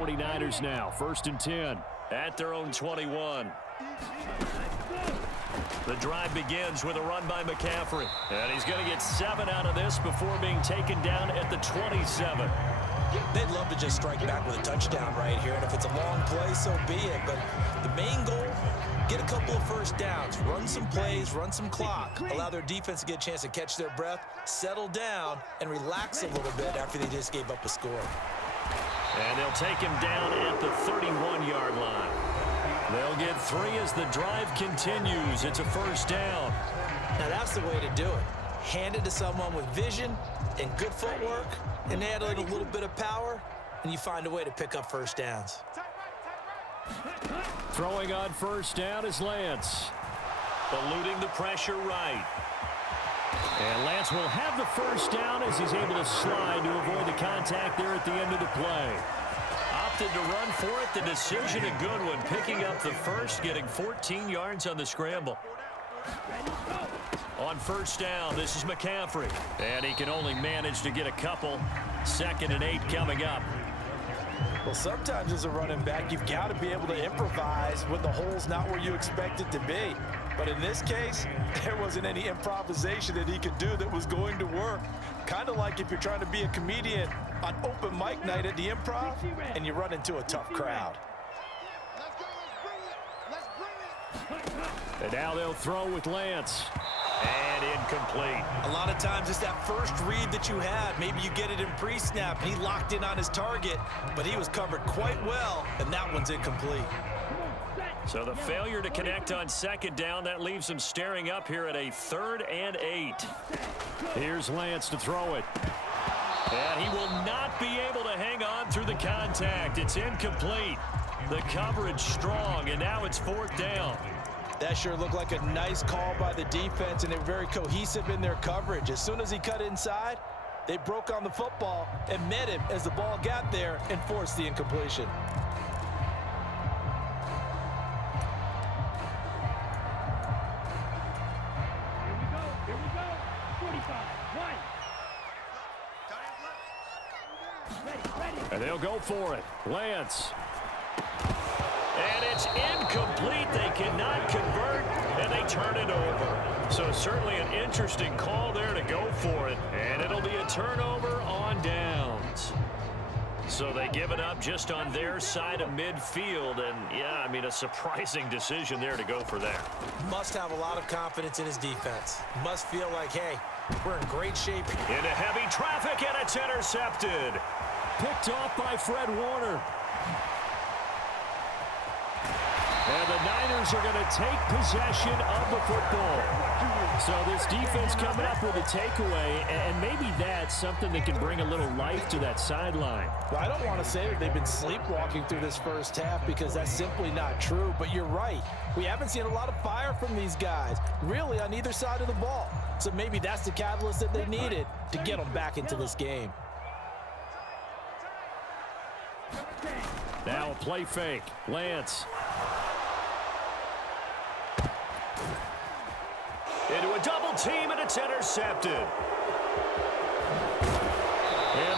49ers now, 1st and 10 at their own 21. The drive begins with a run by McCaffrey. And he's going to get 7 out of this before being taken down at the 27. They'd love to just strike back with a touchdown right here. And if it's a long play, so be it. But the main goal, get a couple of first downs, run some plays, run some clock, allow their defense to get a chance to catch their breath, settle down, and relax a little bit after they just gave up a score. And they'll take him down at the 31-yard line. They'll get 3 as the drive continues. It's a first down. Now that's the way to do it. Hand it to someone with vision and good footwork, and add a little bit of power, and you find a way to pick up first downs. Throwing on first down is Lance. Eluding the pressure right. And Lance will have the first down as he's able to slide to avoid the contact there at the end of the play. Opted to run for it. The decision a good one. Picking up the first, getting 14 yards on the scramble. On first down, this is McCaffrey. And he can only manage to get a couple. 2nd and 8 coming up. Well, sometimes as a running back, you've got to be able to improvise when the hole's not where you expect it to be. But in this case, there wasn't any improvisation that he could do that was going to work. Kind of like if you're trying to be a comedian on open mic night at the Improv and you run into a tough crowd. And now they'll throw with Lance. And incomplete. A lot of times it's that first read that you had. Maybe you get it in pre-snap, and he locked in on his target, but he was covered quite well, and that one's incomplete. So the failure to connect on 2nd down, that leaves him staring up here at a 3rd and 8. Here's Lance to throw it. And he will not be able to hang on through the contact. It's incomplete. The coverage strong, and now it's 4th down. That sure looked like a nice call by the defense, and they were very cohesive in their coverage. As soon as he cut inside, they broke on the football and met him as the ball got there and forced the incompletion. Here we go. 45, 1. Ready. And they'll go for it. Lance. And it's incomplete. They cannot convert, and they turn it over. So certainly an interesting call there to go for it. And it'll be a turnover on downs. So they give it up just on their side of midfield. And, yeah, I mean, a surprising decision there to go for that. Must have a lot of confidence in his defense. Must feel like, hey, we're in great shape. Into heavy traffic, and it's intercepted. Picked off by Fred Warner. And the Niners are going to take possession of the football. So this defense coming up with a takeaway, and maybe that's something that can bring a little life to that sideline. Well, I don't want to say that they've been sleepwalking through this first half because that's simply not true, but you're right. We haven't seen a lot of fire from these guys, really on either side of the ball. So maybe that's the catalyst that they needed to get them back into this game. Now a play fake. Lance. Into a double team, and it's intercepted. And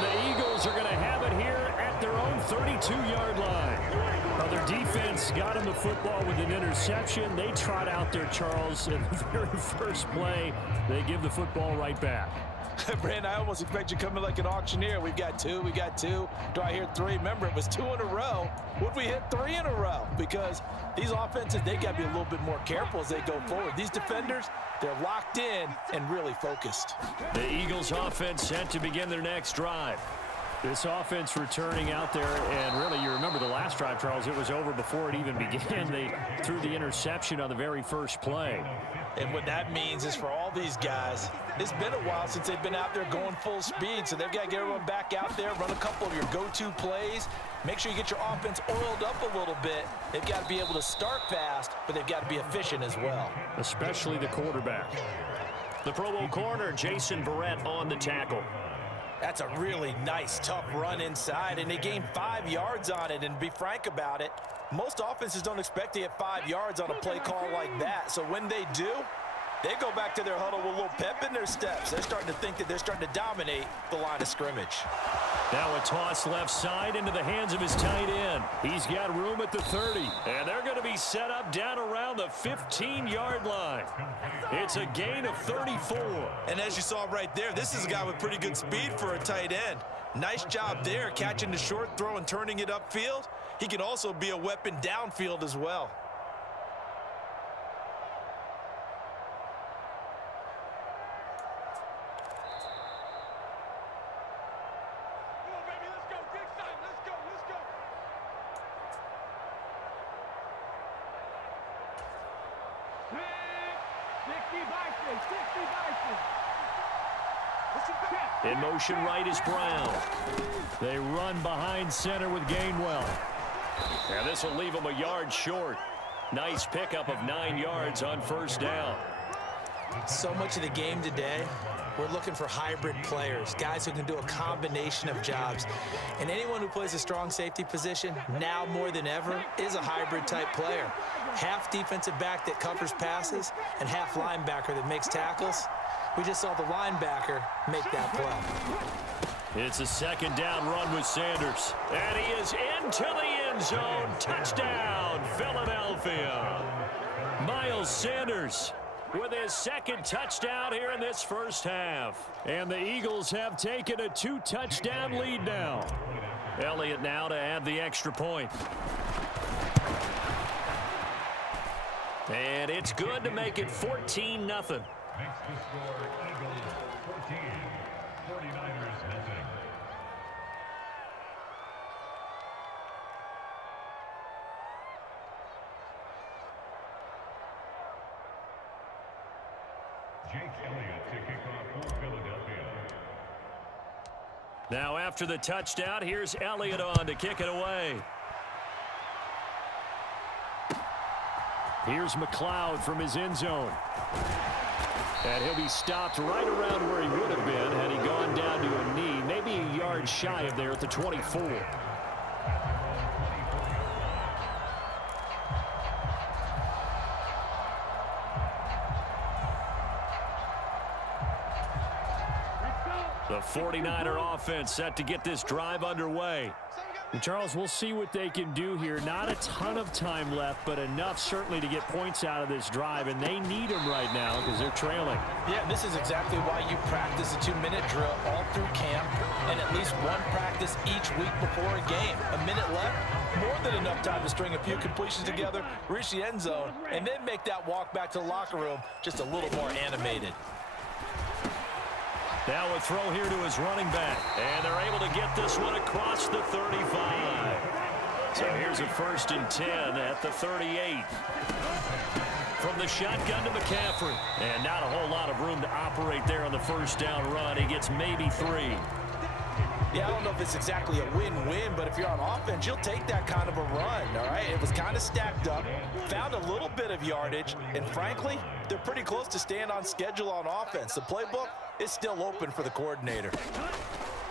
the Eagles are going to have it here at their own 32-yard line. Well, their defense got him the football with an interception. They trot out there, Charles, in the very first play. They give the football right back. Brandon, I almost expect you to come in like an auctioneer. We've got 2, we got 2. Do I hear 3? Remember, it was 2 in a row. Would we hit 3 in a row? Because these offenses, they got to be a little bit more careful as they go forward. These defenders, they're locked in and really focused. The Eagles offense set to begin their next drive. This offense returning out there, and really, you remember the last drive, Charles, it was over before it even began. They threw the interception on the very first play. And what that means is for all these guys, it's been a while since they've been out there going full speed, so they've got to get everyone back out there, run a couple of your go-to plays, make sure you get your offense oiled up a little bit. They've got to be able to start fast, but they've got to be efficient as well. Especially the quarterback. The Pro Bowl corner, Jason Verrett, on the tackle. That's a really nice, tough run inside, and they gained 5 yards on it. And to be frank about it, most offenses don't expect to get 5 yards on a play call like that. So when they do, They go back to their huddle with a little pep in their steps. They're starting to think that they're starting to dominate the line of scrimmage. Now a toss left side into the hands of his tight end. He's got room at the 30. And they're going to be set up down around the 15-yard line. It's a gain of 34. And as you saw right there, this is a guy with pretty good speed for a tight end. Nice job there catching the short throw and turning it upfield. He can also be a weapon downfield as well. In motion right is Brown. They run behind center with Gainwell. And this will leave them a yard short. Nice pickup of 9 yards on first down. So much of the game today, we're looking for hybrid players, guys who can do a combination of jobs. And anyone who plays a strong safety position, now more than ever, is a hybrid type player. Half defensive back that covers passes and half linebacker that makes tackles. We just saw the linebacker make that play. It's a second down run with Sanders. And he is into the end zone. Touchdown, Philadelphia. Miles Sanders with his second touchdown here in this first half. And the Eagles have taken a 2-touchdown lead now. Elliott now to add the extra point. And it's good to make it 14-0. Makes the score Eagles 14, 49ers nothing. Jake Elliott to kick off for Philadelphia. Now after the touchdown, here's Elliott on to kick it away. Here's McLeod from his end zone. And he'll be stopped right around where he would have been had he gone down to a knee, maybe a yard shy of there at the 24. The 49er offense set to get this drive underway. And Charles, we'll see what they can do here. Not a ton of time left, but enough certainly to get points out of this drive, and they need them right now because they're trailing. Yeah, this is exactly why you practice a 2-minute drill all through camp and at least one practice each week before a game. A minute left, more than enough time to string a few completions together, reach the end zone, and then make that walk back to the locker room just a little more animated. Now a throw here to his running back. And they're able to get this one across the 35. So here's a 1st and 10 at the 38. From the shotgun to McCaffrey. And not a whole lot of room to operate there on the first down run. He gets maybe 3. Yeah, I don't know if it's exactly a win-win, but if you're on offense, you'll take that kind of a run, all right? It was kind of stacked up, found a little bit of yardage, and frankly, they're pretty close to staying on schedule on offense. The playbook is still open for the coordinator.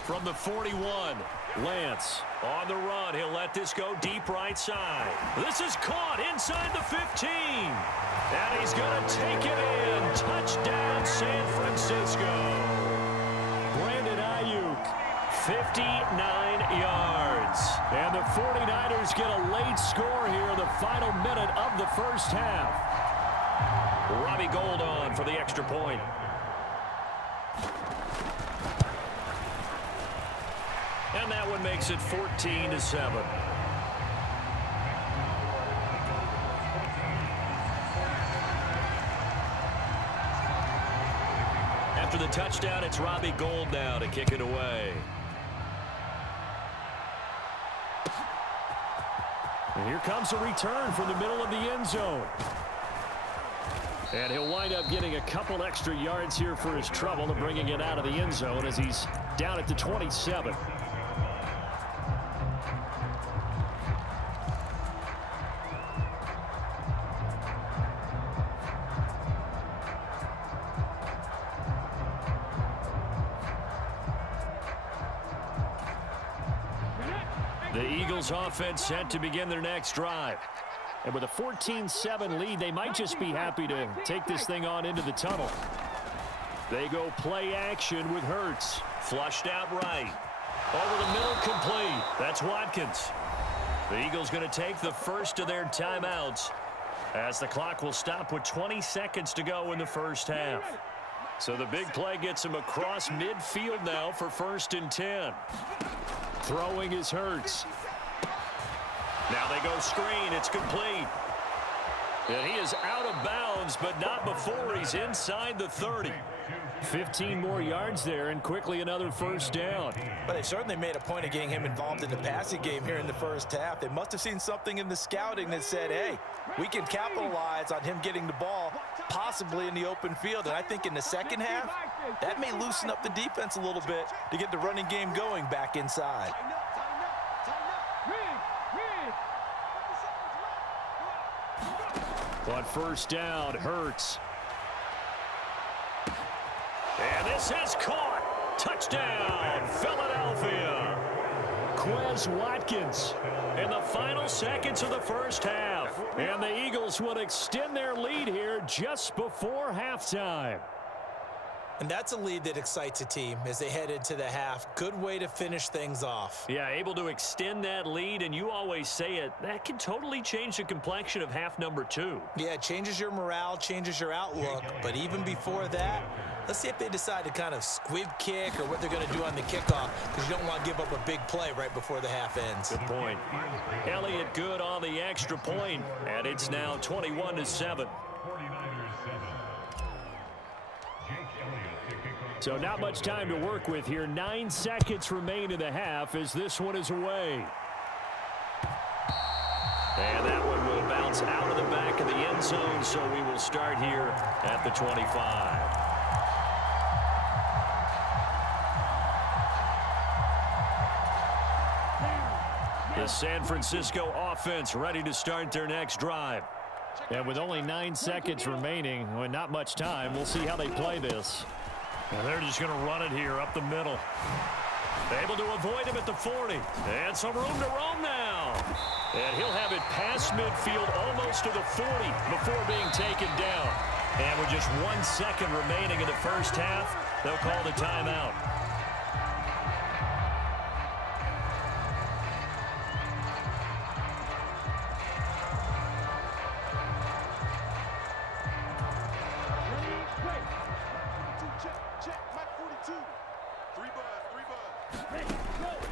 From the 41, Lance on the run. He'll let this go deep right side. This is caught inside the 15. And he's going to take it in. Touchdown, San Francisco. Brandon Ayuk, 59 yards. And the 49ers get a late score here in the final minute of the first half. Robbie Gould on for the extra point. And that one makes it 14-7. After the touchdown, it's Robbie Gould now to kick it away. And here comes a return from the middle of the end zone. And he'll wind up getting a couple extra yards here for his trouble and bringing it out of the end zone as he's down at the 27. The Eagles offense set to begin their next drive. And with a 14-7 lead, they might just be happy to take this thing on into the tunnel. They go play action with Hurts. Flushed out right. Over the middle, complete. That's Watkins. The Eagles going to take the first of their timeouts as the clock will stop with 20 seconds to go in the first half. So the big play gets him across midfield now for 1st and 10. Throwing is Hurts. Now they go screen. It's complete. And he is out of bounds, but not before he's inside the 30. 15 more yards there, and quickly another first down. But they certainly made a point of getting him involved in the passing game here in the first half. They must have seen something in the scouting that said, hey, we can capitalize on him getting the ball, possibly in the open field. And I think in the second half, that may loosen up the defense a little bit to get the running game going back inside. On first down, Hurts. And this is caught. Touchdown, Philadelphia. Quez Watkins in the final seconds of the first half. And the Eagles will extend their lead here just before halftime. And that's a lead that excites a team as they head into the half. Good way to finish things off. Yeah, able to extend that lead, and you always say it, that can totally change the complexion of half number 2. Yeah, it changes your morale, changes your outlook. But even before that, let's see if they decide to kind of squib kick or what they're going to do on the kickoff, because you don't want to give up a big play right before the half ends. Good point. Elliott good on the extra point, and it's now 21-7. So not much time to work with here. 9 seconds remain in the half as this one is away. And that one will bounce out of the back of the end zone, so we will start here at the 25. The San Francisco offense ready to start their next drive. And with only 9 seconds remaining, well, not much time, we'll see how they play this. And they're just going to run it here up the middle. Able to avoid him at the 40. And some room to roam now. And he'll have it past midfield almost to the 40 before being taken down. And with just 1 second remaining in the first half, they'll call the timeout.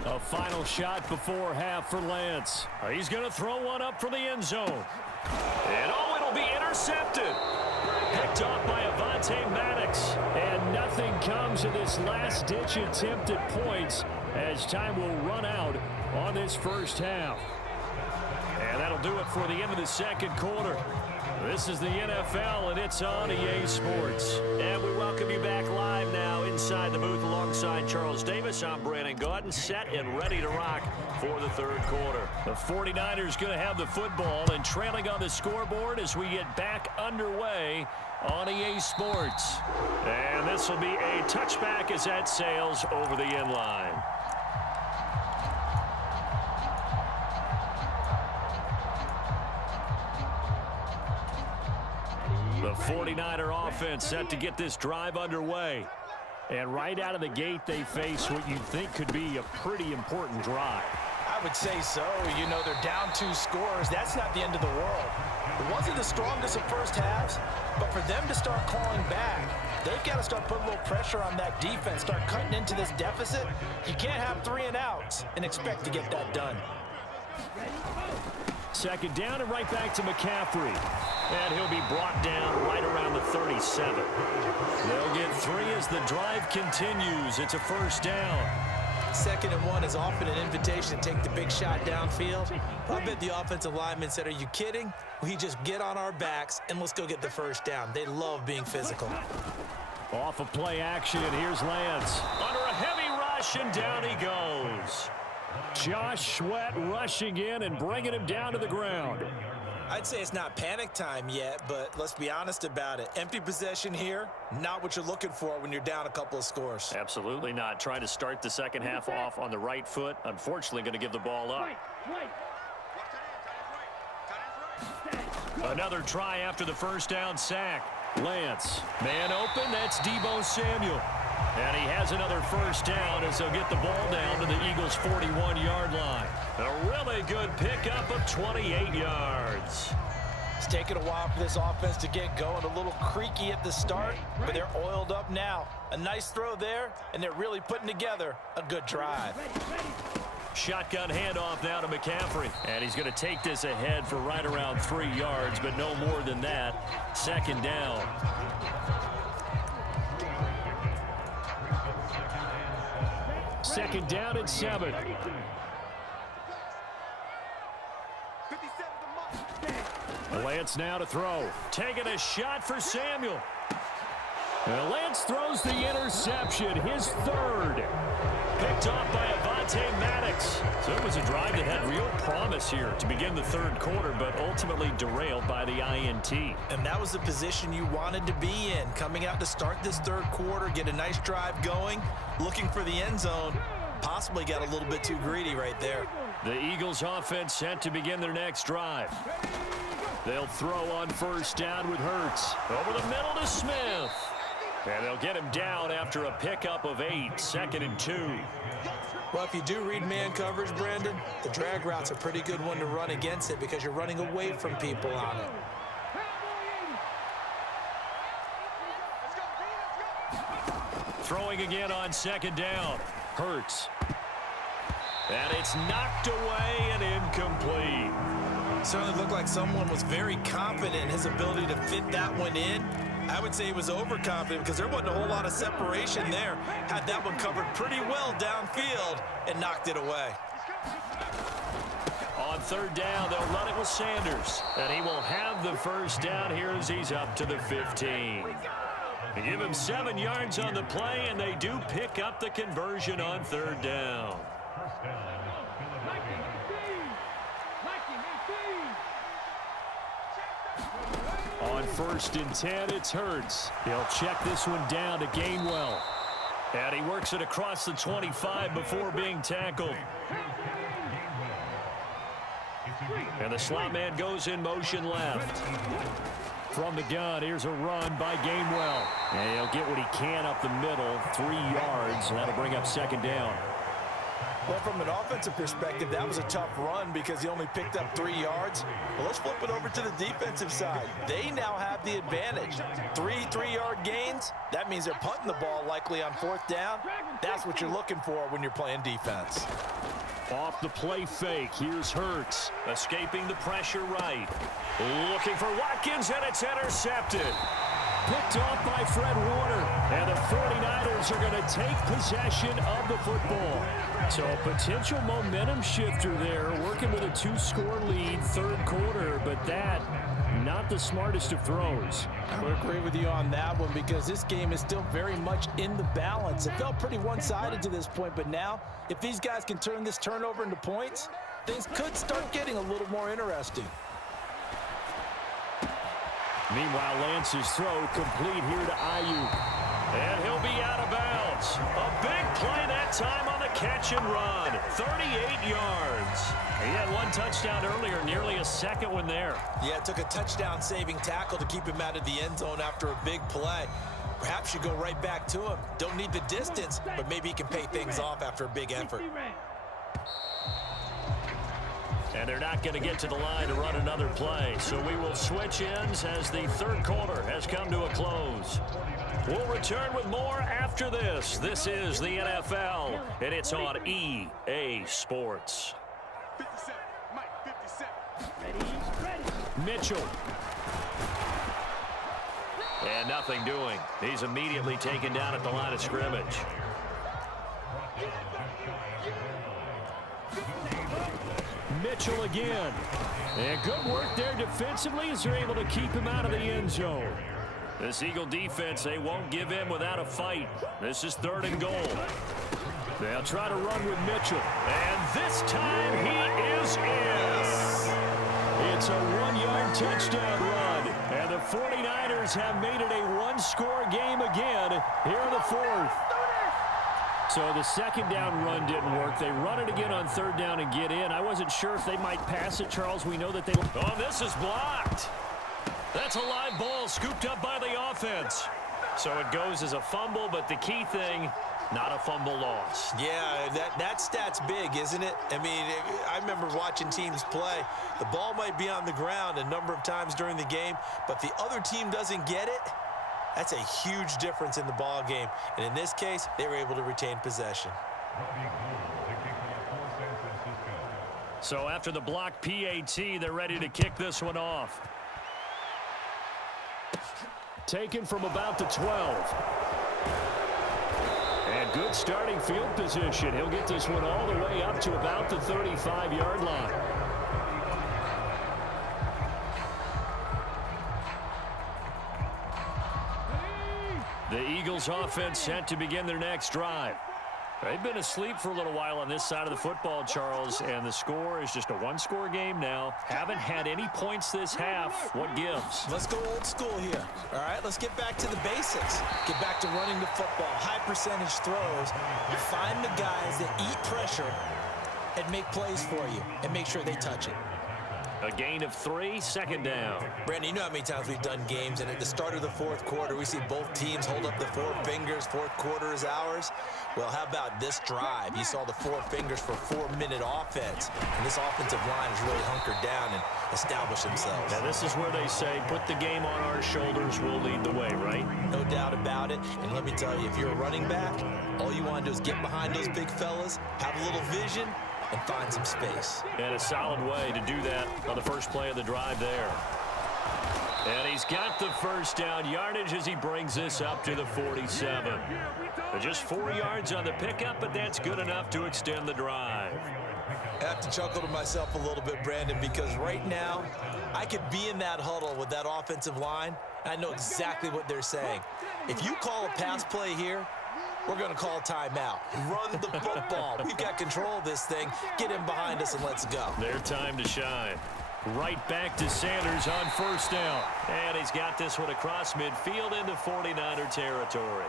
A final shot before half for Lance. He's going to throw one up for the end zone. And oh, it'll be intercepted. Picked off by Avonte Maddox. And nothing comes of this last-ditch attempt at points as time will run out on this first half. And that'll do it for the end of the second quarter. This is the NFL, and it's on EA Sports. And we welcome you back live now inside the booth alongside Charles Davis. I'm Brandon Gaudin, set and ready to rock for the third quarter. The 49ers going to have the football and trailing on the scoreboard as we get back underway on EA Sports. And this will be a touchback as that sails over the end line. The 49er offense set to get this drive underway. And right out of the gate, they face what you think could be a pretty important drive. I would say so. You know, they're down 2 scores. That's not the end of the world. It wasn't the strongest of first halves, but for them to start clawing back, they've got to start putting a little pressure on that defense, start cutting into this deficit. You can't have 3 and outs and expect to get that done. Second down and right back to McCaffrey. And he'll be brought down right around the 37. They'll get 3 as the drive continues. It's a first down. 2nd and 1 is often an invitation to take the big shot downfield. I bet the offensive lineman said, are you kidding? We just get on our backs and let's go get the first down. They love being physical. Off of play action, here's Lance. Under a heavy rush, and down he goes. Josh Sweat rushing in and bringing him down to the ground. I'd say it's not panic time yet, but let's be honest about it. Empty possession here, not what you're looking for when you're down a couple of scores. Absolutely not. Trying to start the second half off on the right foot. Unfortunately, going to give the ball up. Another try after the first down sack. Lance, man open, that's Deebo Samuel. And he has another first down as they'll get the ball down to the Eagles' 41-yard line. A really good pickup of 28 yards. It's taken a while for this offense to get going. A little creaky at the start, but they're oiled up now. A nice throw there, and they're really putting together a good drive. Shotgun handoff now to McCaffrey. And he's going to take this ahead for right around 3 yards, but no more than that. Second down. Second down and 7. Lance now to throw. Taking a shot for Samuel. And Lance throws the interception, his third. Picked off by Avonte Maddox. So it was a drive that had real promise here to begin the third quarter, but ultimately derailed by the INT. And that was the position you wanted to be in. Coming out to start this third quarter, get a nice drive going, looking for the end zone. Possibly got a little bit too greedy right there. The Eagles offense set to begin their next drive. They'll throw on first down with Hurts. Over the middle to Smith. And they'll get him down after a pickup of 8, 2nd and 2. Well, if you do read man coverage, Brandon, the drag route's a pretty good one to run against it because you're running away from people on it. Throwing again on second down. Hurts. And it's knocked away and incomplete. Certainly looked like someone was very confident in his ability to fit that one in. I would say he was overconfident because there wasn't a whole lot of separation there. Had that one covered pretty well downfield and knocked it away. On third down, they'll run it with Sanders. And he will have the first down here as he's up to the 15. They give him 7 yards on the play, and they do pick up the conversion on third down. On 1st and 10, it's Hurts. He'll check this one down to Gainwell. And he works it across the 25 before being tackled. And the slot man goes in motion left. From the gun, here's a run by Gainwell. And he'll get what he can up the middle, 3 yards, and that'll bring up second down. Well, from an offensive perspective, that was a tough run because he only picked up 3 yards. Well, let's flip it over to the defensive side. They now have the advantage. 3 3-yard gains. That means they're punting the ball likely on 4th down. That's what you're looking for when you're playing defense. Off the play fake, here's Hurts. Escaping the pressure right. Looking for Watkins, and it's intercepted. Picked off by Fred Warner. And the 49ers are going to take possession of the football. So a potential momentum shifter there, working with a 2-score lead, third quarter, but that, not the smartest of throws. I would agree with you on that one because this game is still very much in the balance. It felt pretty one-sided to this point, but now, if these guys can turn this turnover into points, things could start getting a little more interesting. Meanwhile, Lance's throw complete here to Ayuk. And he'll be out of bounds. A big play that time on the catch and run. 38 yards. He had 1 touchdown earlier, nearly a second one there. Yeah, it took a touchdown-saving tackle to keep him out of the end zone after a big play. Perhaps you go right back to him. Don't need the distance, but maybe he can pay things off after a big effort. And they're not going to get to the line to run another play. So we will switch ends as the third quarter has come to a close. We'll return with more after this. This is the NFL, and it's on EA Sports. 57, Mike, 57. Mitchell. And nothing doing. He's immediately taken down at the line of scrimmage. Mitchell again. And good work there defensively as they're able to keep him out of the end zone. This Eagle defense, they won't give in without a fight. This is 3rd and goal. They'll try to run with Mitchell. And this time he is in. It's a 1-yard touchdown run. And the 49ers have made it a 1-score game again here in the 4th. So the second down run didn't work. They run it again on 3rd down and get in. I wasn't sure if they might pass it, Charles. We know that they... Oh, this is blocked. That's a live ball scooped up by the offense. So it goes as a fumble, but the key thing, not a fumble loss. Yeah, that stat's big, isn't it? I mean, I remember watching teams play. The ball might be on the ground a number of times during the game, but the other team doesn't get it. That's a huge difference in the ball game. And in this case, they were able to retain possession. So after the block PAT, they're ready to kick this one off. Taken from about the 12. And good starting field position. He'll get this one all the way up to about the 35-yard line. The Eagles offense set to begin their next drive. They've been asleep for a little while on this side of the football, Charles, and the score is just a one-score game now. Haven't had any points this half. What gives? Let's go old school here. All right, let's get back to the basics. Get back to running the football, high percentage throws. Find the guys that eat pressure and make plays for you and make sure they touch it. A gain of 3, second down. Brandon, you know how many times we've done games, and at the start of the fourth quarter, we see both teams hold up the 4 fingers, fourth quarter is ours. Well, how about this drive? You saw the 4 fingers for 4-minute offense, and this offensive line has really hunkered down and established themselves. Now, this is where they say, put the game on our shoulders, we'll lead the way, right? No doubt about it, and let me tell you, if you're a running back, all you want to do is get behind those big fellas, have a little vision, and find some space. And a solid way to do that on the first play of the drive there. And he's got the first down yardage as he brings this up to the 47. Just 4 yards on the pickup, but that's good enough to extend the drive. I have to chuckle to myself a little bit, Brandon, because right now, I could be in that huddle with that offensive line, and I know exactly what they're saying. If you call a pass play here, we're going to call timeout. Run the football. We've got control of this thing. Get him behind us and let's go. Their time to shine. Right back to Sanders on first down. And he's got this one across midfield into 49er territory.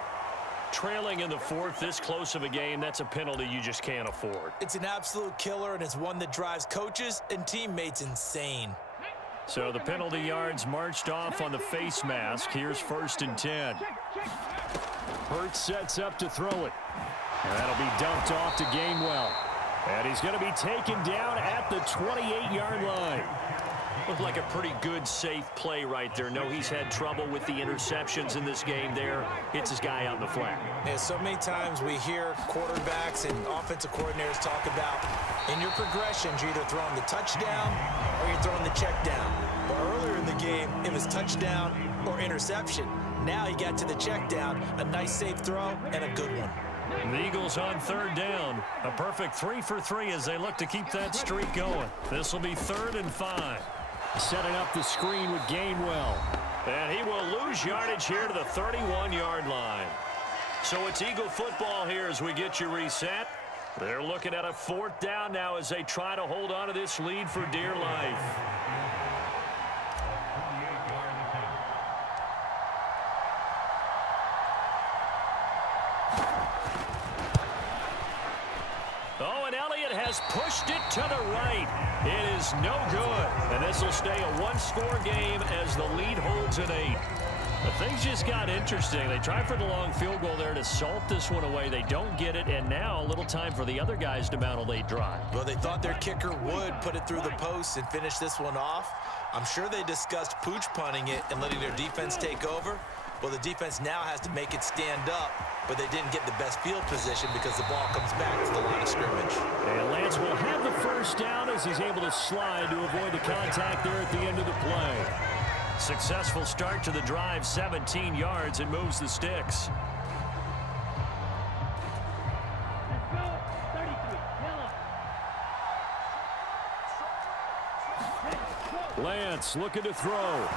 Trailing in the fourth, this close of a game, that's a penalty you just can't afford. It's an absolute killer, and it's one that drives coaches and teammates insane. So the penalty yards marched off on the face mask. Here's 1st and 10. Hurts sets up to throw it. And that'll be dumped off to Gainwell. And he's going to be taken down at the 28-yard line. Looked like a pretty good, safe play right there. No, he's had trouble with the interceptions in this game there. Hits his guy out in the flat. Yeah, so many times we hear quarterbacks and offensive coordinators talk about in your progressions, you're either throwing the touchdown or you're throwing the check down. But earlier in the game, it was touchdown or interception. Now he got to the check down, a nice safe throw, and a good one. The Eagles on 3rd down. A perfect 3 for 3 as they look to keep that streak going. This will be 3rd and 5. Setting up the screen with Gainwell. And he will lose yardage here to the 31-yard line. So it's Eagle football here as we get you reset. They're looking at a 4th down now as they try to hold on to this lead for dear life. Has pushed it to the right. It is no good. And this will stay a one-score game as the lead holds at 8. But things just got interesting. They tried for the long field goal there to salt this one away. They don't get it, and now a little time for the other guys to mount a late drive. Well, they thought their kicker would put it through the post and finish this one off. I'm sure they discussed pooch punting it and letting their defense take over. Well, the defense now has to make it stand up, but they didn't get the best field position because the ball comes back to the line of scrimmage. And Lance will have the first down as he's able to slide to avoid the contact there at the end of the play. Successful start to the drive, 17 yards, and moves the sticks. Lance looking to throw.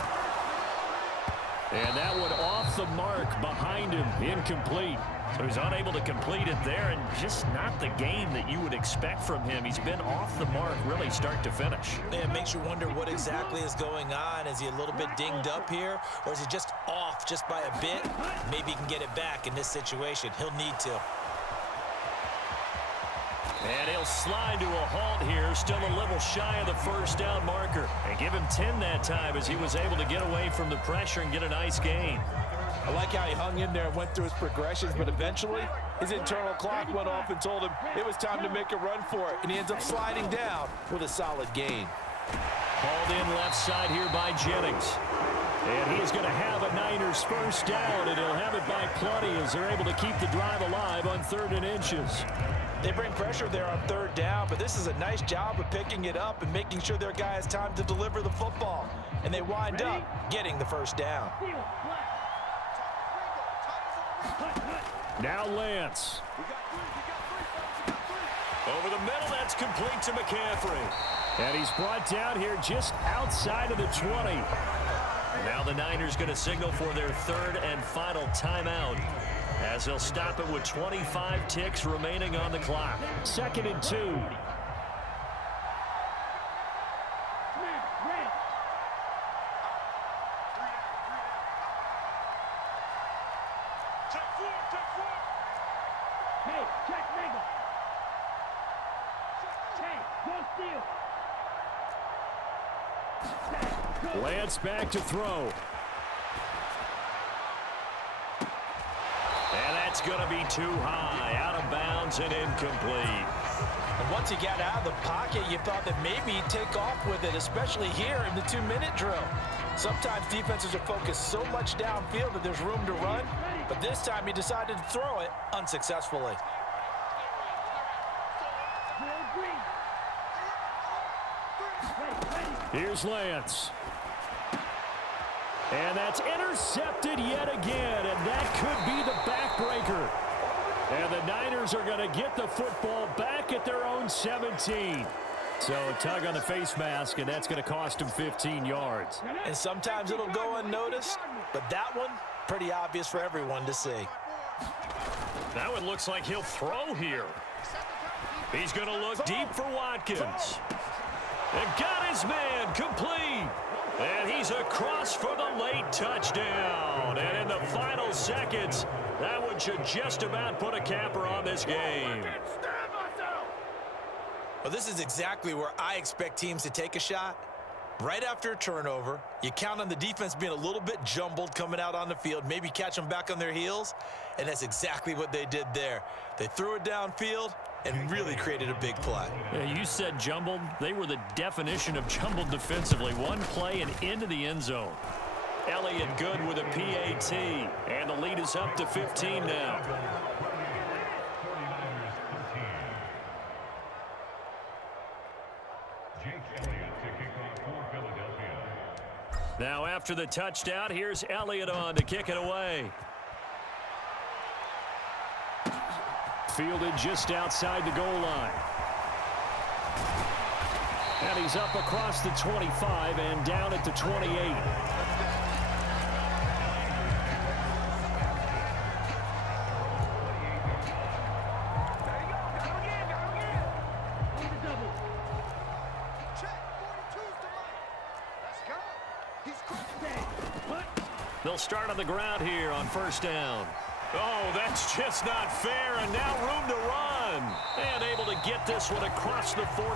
And that one off the mark behind him, incomplete. So he's unable to complete it there, and just not the game that you would expect from him. He's been off the mark really start to finish. Yeah, it makes you wonder what exactly is going on. Is he a little bit dinged up here, or is he just off just by a bit? Maybe he can get it back in this situation. He'll need to. And he'll slide to a halt here, still a little shy of the first down marker. And give him 10 that time as he was able to get away from the pressure and get a nice gain. I like how he hung in there and went through his progressions, but eventually his internal clock went off and told him it was time to make a run for it, and he ends up sliding down with a solid gain. Hauled in left side here by Jennings. And he's going to have a Niners first down, and he'll have it by plenty as they're able to keep the drive alive on 3rd and inches. They bring pressure there on 3rd down, but this is a nice job of picking it up and making sure their guy has time to deliver the football. And they wind up getting the first down. Now Lance. Over the middle, that's complete to McCaffrey. And he's brought down here just outside of the 20. Now the Niners going to signal for their 3rd and final timeout, as they'll stop it with 25 ticks remaining on the clock. 2nd and 2. Hey, check Mega. Hey, don't steal. Lance back to throw. And that's going to be too high, out of bounds and incomplete. And once he got out of the pocket, you thought that maybe he'd take off with it, especially here in the 2-minute drill. Sometimes defenses are focused so much downfield that there's room to run, but this time he decided to throw it unsuccessfully. Here's Lance. And that's intercepted yet again, and that could be the backbreaker. And the Niners are going to get the football back at their own 17. So a tug on the face mask, and that's going to cost him 15 yards. And sometimes it'll go unnoticed, but that one, pretty obvious for everyone to see. Now it looks like he'll throw here. He's going to look deep for Watkins. And got his man complete. And he's across for the late touchdown. And in the final seconds, that one should just about put a capper on this game. Well, this is exactly where I expect teams to take a shot. Right after a turnover, you count on the defense being a little bit jumbled coming out on the field, maybe catch them back on their heels, and that's exactly what they did there. They threw it downfield and really created a big play. Yeah, you said jumbled. They were the definition of jumbled defensively. One play and into the end zone. Elliott good with a PAT, and the lead is up to 15 now. Now after the touchdown, here's Elliott on to kick it away. Fielded just outside the goal line. And he's up across the 25 and down at the 28. They'll start on the ground here on 1st down. Oh, that's just not fair, and now room to run. And able to get this one across the 40.